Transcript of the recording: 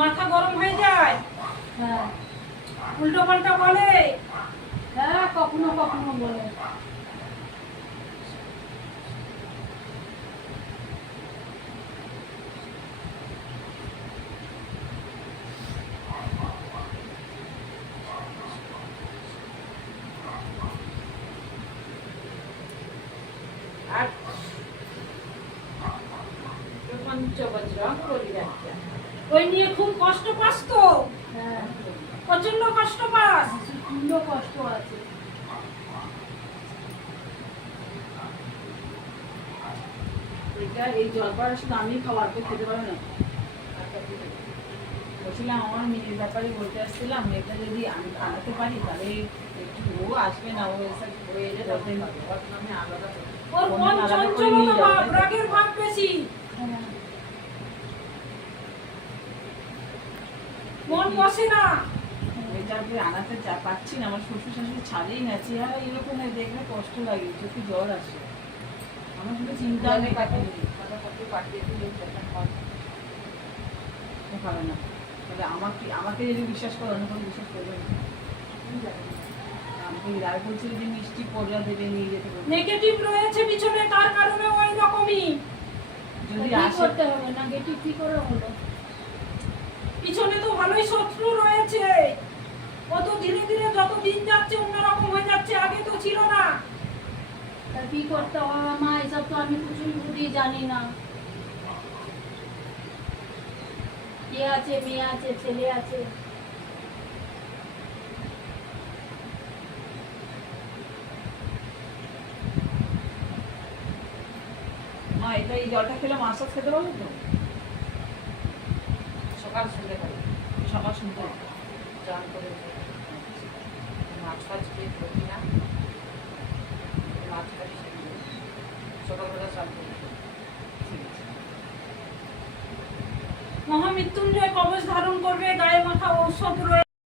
মাথা গরম হয়ে যায়, হ্যাঁ উল্টো পাল্টা বলে। হ্যাঁ কখনো কখনো বলে। আর পঞ্চবজ্র করি রাখতে, ওই নিয়ে খুব কষ্ট পাস তো? হ্যাঁ প্রচন্ড কষ্ট পাস? প্রচন্ড কষ্ট আছে। এটা এই জলপাই শুধু আমি খাবার তো খেতে পারো না। বলছিলাম আমার মেয়ের ব্যাপারে বলতে আসছিলাম, এটা যদি আমি আনাতে পারি তাহলে একটু ও আসবে না, ও এসে ঘুরে এলে তখন আমি আলাদা ওর ফোন মন আলাদা করে চঞ্চলতা নিয়ে যাবো, ভাব, তাই তো? রাগের ভাব বেশি, হ্যাঁ মন বসে না। এটা আমি আনাতে পারছি না, আমার শ্বশুর শাশুড়ি ছাড়েই না, চেহারা এরকম হয়ে দেখলে কষ্ট লাগে, চোখে জল আসে। আমার শুধু চিন্তা নেই পাবে না, তাহলে আমাকে যদি বিশ্বাস করো অন্য কোনো বিশ্বাস করবে না। আমাকে আর বলছিল যে মিষ্টি পড়া দেবে নিয়ে যেতে বলবে। নেগেটিভ রয়েছে পিছনে, তার কারণে ওই রকমই। যদি কি আসে করতে হবে না গেটি কি করে হলো? পিছনে তো ভালোই শত্রু রয়েছে। ও তো ধীরে ধীরে যত দিন যাচ্ছে অন্যরকম হয়ে যাচ্ছে, আগে তো ছিল না। তা কি করতে হবে মা, এসব তো আমি কিছুই বুঝি জানি না। কে আছে, মেয়ে আছে, ছেলে আছে। মা এটা এই জলটা খেলে মাছ টাছ খেতে পারবে তো? সকাল সন্ধ্যে করে সকাল শুনতে চান করে মাছ ফাছ খেয়ে ধরি না, মাছ খাই সকালবেলা চান করি। ঠিক আছে। মহামৃত্যুঞ্জয় কবচ ধারণ করবে, গায়ে মাথা ঔষধ রয়েছে।